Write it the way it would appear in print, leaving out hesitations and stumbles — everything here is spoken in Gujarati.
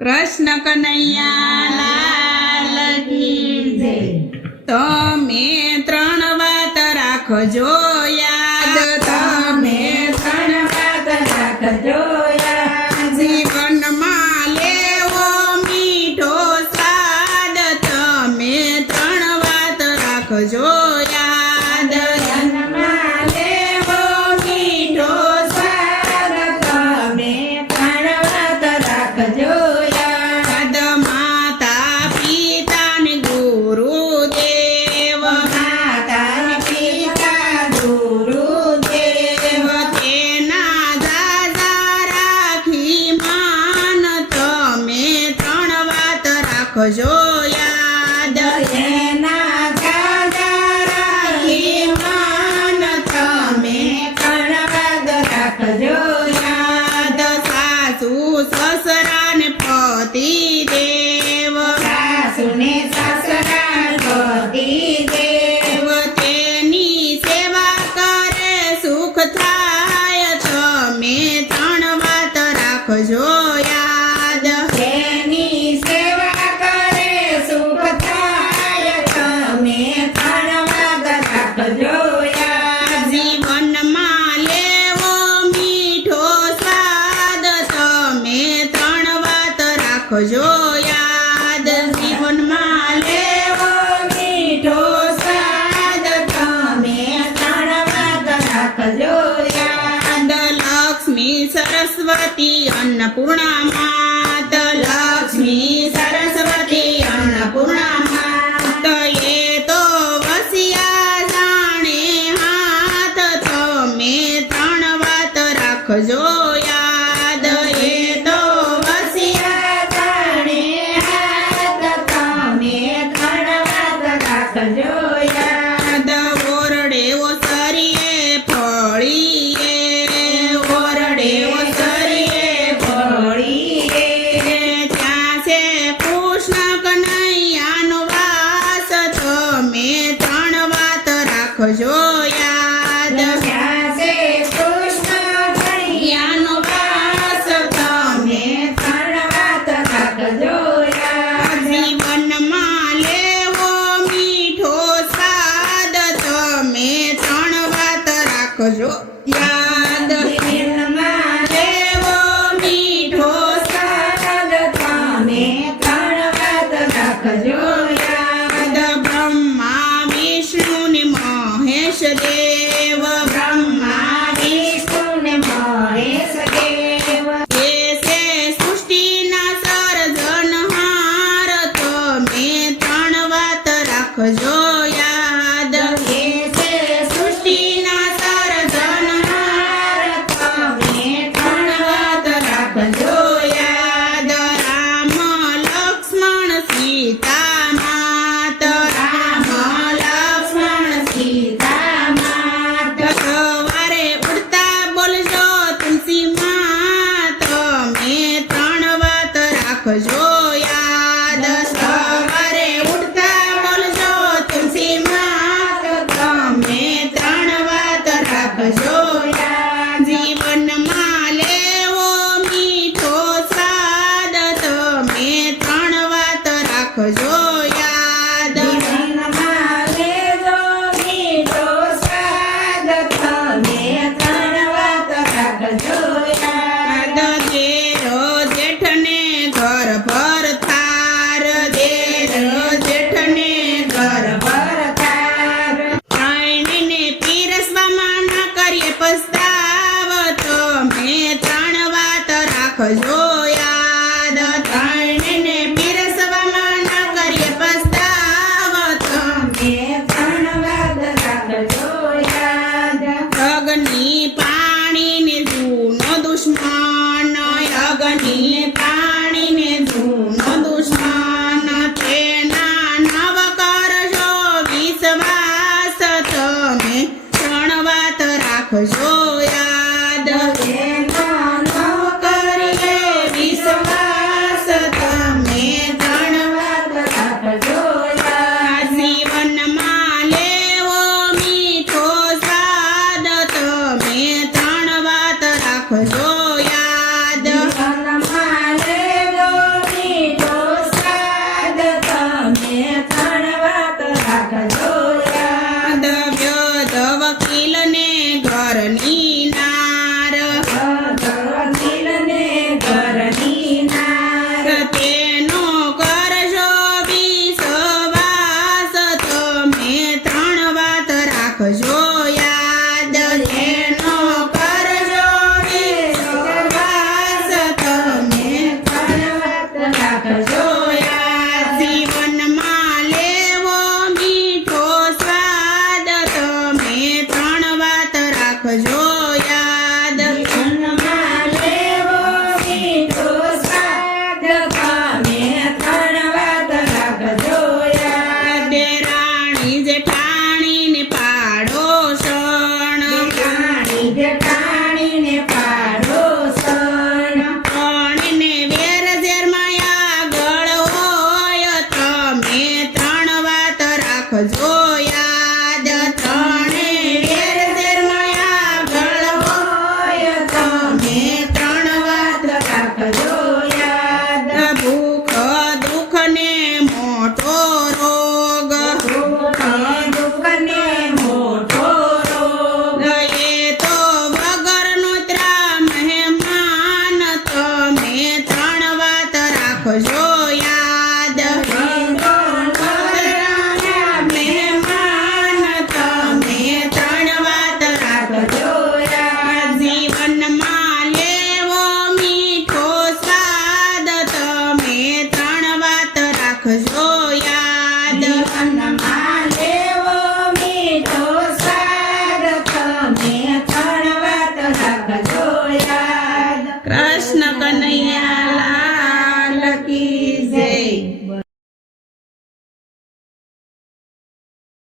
कृष्ण कन्हैया लाल की जय। तमे त्रण वात राखजो याद, तमे त्रण वात राखजो याद। जीवन में लेवो मीठो स्वाद, तमे त्रण वात राखजो याद। जीवन में लेवो मीठो स्वाद, तमे त्रण वात राखजो याद। माता पिता ने गुरुदेव, माता पिता गुरुदेव, तेना दादा राखी मान, तमे त्रण वात राखजो याद। तेना दादा राखी मान, तमे त्रण वात राखजो याद। सासू ससरा ने पति देव, सासू ने ससरा पति देव, तेनी सेवा करे सुख थाय, तमे त्रण वात राखजो याद। तेनी सेवा करे सुख थाय, तमे त्रण वात राखजो याद। जीवन में लेवो मीठो स्वाद, तमे त्रण वात राखजो याद। जीवन में लेवो मीठो स्वाद, तमे त्रण वात राखजो याद। लक्ष्मी सरस्वती अन्नपूर्णा मात, लक्ष्मी सरस्वती अन्नपूर्णा मात, ये तो वसिया जाने हाथ, तमे त्रण वात राखजो याद। ये तो वसिया जाने हाथ, तमे त्रण वात राखजो याद। ओरडे ओसरिये फळीए, ओरडे ओसरिये फळीए, ત્યાં છે કૃષ્ણ કનૈયાનો વાસ, તમે ત્રણ વાત રાખજો યાદ। ત્યાં છે કૃષ્ણ કનૈયાનો વાસ, તમે ત્રણ વાત રાખજો યાદ। જીવનમાં લેવો મીઠો સ્વાદ, તમે ત્રણ વાત રાખજો યાદ। જીવનમાં લેવો મીઠો સ્વાદ, તમે ત્રણ વાત રાખજો યાદ। બ્રહ્મા વિષ્ણુ ને મહેશ દેવ, બ્રહ્મા વિષ્ણુ ને મહેશ દેવ, એ છે સૃષ્ટિના સર્જનહાર, તમે ત્રણ વાત રાખજો યાદ। એ છે સૃષ્ટિના સર્જનહાર, તમે ત્રણ વાત રાખજો યાદ। રામ લક્ષ્મણ સીતા માત, રામ લક્ષ્મણ સીતા માત, સવારે ઉઠતા બોલજો તુલસી માત, તમે ત્રણ વાત રાખજો યાદ। સવારે ઉઠતા બોલજો તુલસી માત, તમે ત્રણ વાત રાખજો યાદ। જીવનમાં લેવો મીઠો સ્વાદ, તમે ત્રણ વાત રાખજો યાદ। જીવનમાં લેવો મીઠો સ્વાદ, તમે ત્રણ વાત રાખજો યાદ। દેરો જેઠને ઘર ભર થાર, દેરો જેઠને ઘર ભર થાર, ત્રણેયને પીરસવામાં ના કરીએ પસ્તાવ, તમે ત્રણ વાત રાખજો યાદ। ત્રણેયને પીરસવામાં ના કરીએ રાખજો યાદ. જીવનમાં લેવો મીઠો સ્વાદ તમે 3 વાત રાખજો યાદ. જીવનમાં લેવો મીઠો સ્વાદ તમે 3 વાત રાખજો યાદ. દેરાણી જેઠાણીને પાડોશણ, દેરાણી જેઠાણીને પાડોશણ, ત્રણેયને વેર ઝેરમાં આગળ હોય તમે 3 વાત રાખજો યાદ. ત્રણેય વેર ઝેરમાં આગળ હોય તમે 3 વાત રાખજો યાદ. ભૂખ દુઃખ ને મોટો રોગ, દુઃખને મોટો રોગ, એ તો વગરનું ત્રા મહેમાન તમે 3 વાત રાખજો